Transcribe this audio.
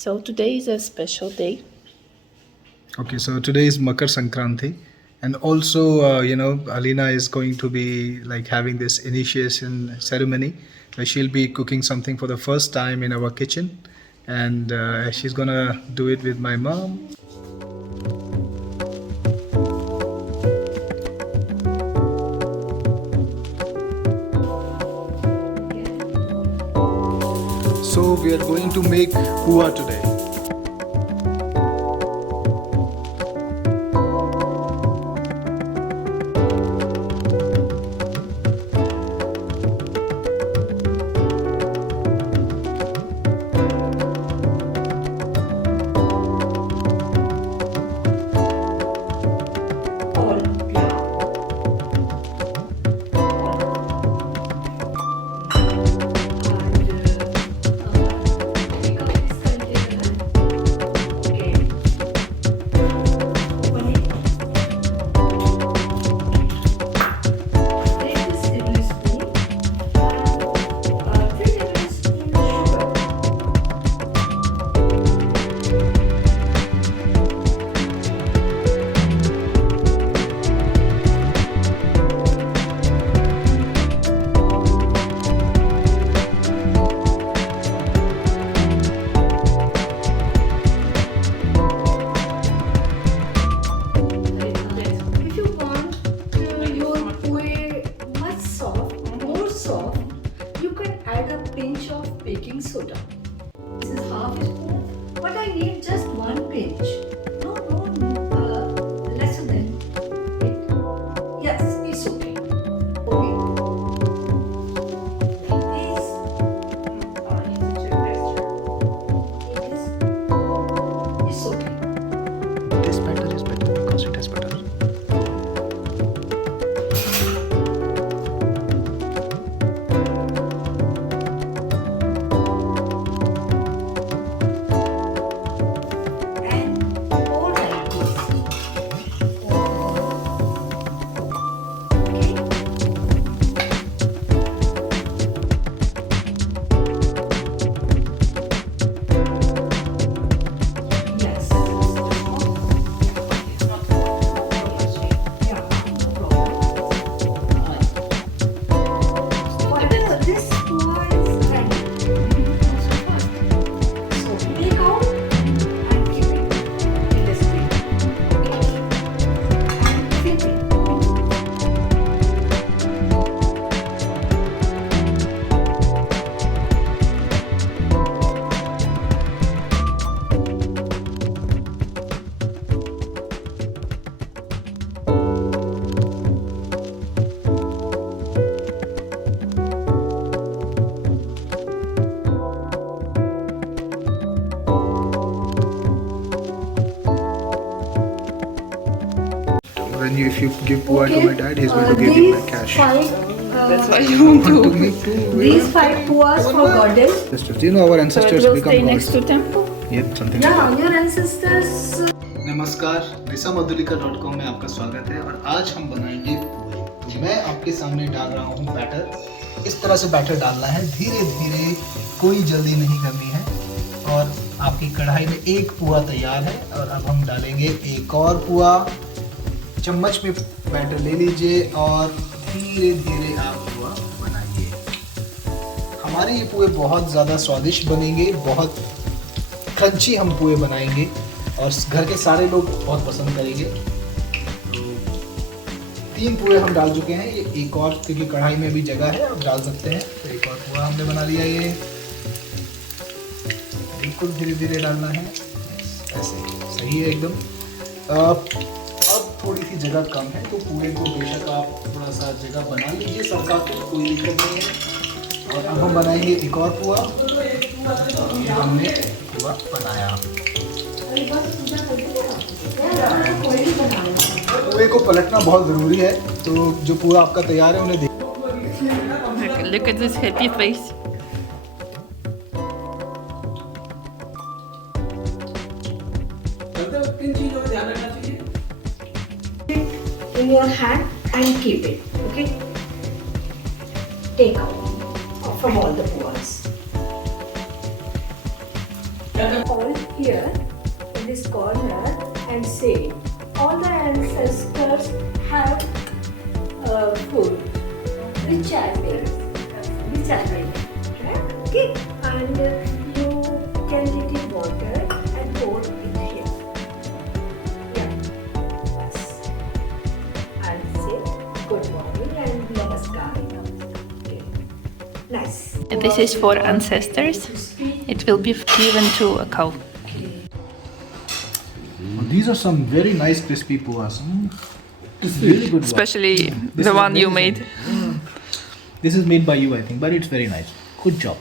So today is a special day. Okay, so today is Makar Sankranti, and also, Alina is going to be like having this initiation ceremony where she'll be cooking something for the first time in our kitchen, and she's gonna do it with my mom. So we are going to make pua today. If you want your pue much soft, more soft, you can add a pinch of baking soda. This is half a spoon, but I need just one pinch. No, lesser than it. Yes, it's okay. Okay. Like this. It is. It's okay. This batter is better because it has butter. And pour like this. Okay. Yes. Yeah, no problem. Whatever, this pua is ready. So take out and keep it in this plate. Okay. And flip it. If you give pua to my dad, he's going to give you my cash. That's why you want to. Make pua. These 5 puas for goddess. Ancestors. Do you know our So it ancestors will become stay gods? next to temple. Yep, something. Yeah, your ancestors. नमस्कार, निशामधुलिका.com में आपका स्वागत है और आज हम बनाएंगे पोहे। तो मैं आपके सामने डाल रहा हूँ बैटर। इस तरह से बैटर डालना है, धीरे धीरे, कोई जल्दी नहीं करनी है। और आपकी कढ़ाई में एक पुआ तैयार है और अब हम डालेंगे एक और पुआ। चम्मच में बैटर ले लीजिए और धीरे धीरे आप पुआ बनाइए। हमारे ये पुए बहुत ज़्यादा स्वादिष्ट बनेंगे, बहुत क्रंची हम पुए बनाएंगे और घर के सारे लोग बहुत पसंद करेंगे। तो 3 पुए हम डाल चुके हैं, ये एक और क्योंकि कढ़ाई में भी जगह है, आप डाल सकते हैं। तो एक और पुआ हमने बना लिया। ये बिल्कुल धीरे धीरे डालना है, ऐसे सही है एकदम। अब थोड़ी सी जगह कम है तो पुए को बेशक आप थोड़ा सा जगह बना लीजिए, सबका कोई दिक्कत नहीं है। और अब हम बनाएंगे एक और पुआ। ये हमने पुआ बनाया। पुए को पलटना बहुत ज़रूरी है, तो जो पुआ आपका तैयार है उन्हें Look at this happy face. In your hand and keep it. Okay. Take out from all the puas. All here in this corner and say all the ancestors have food. Which are they? Which are they? Okay, and you can little water and pour it here. Yeah, yes. And say good morning and namaskar. Okay, nice. This is for ancestors. It will be given to a cow. These are some very nice crispy puas. This is really good. Especially This the is one you amazing. made. This is made by you, I think, but it's very nice. Good job.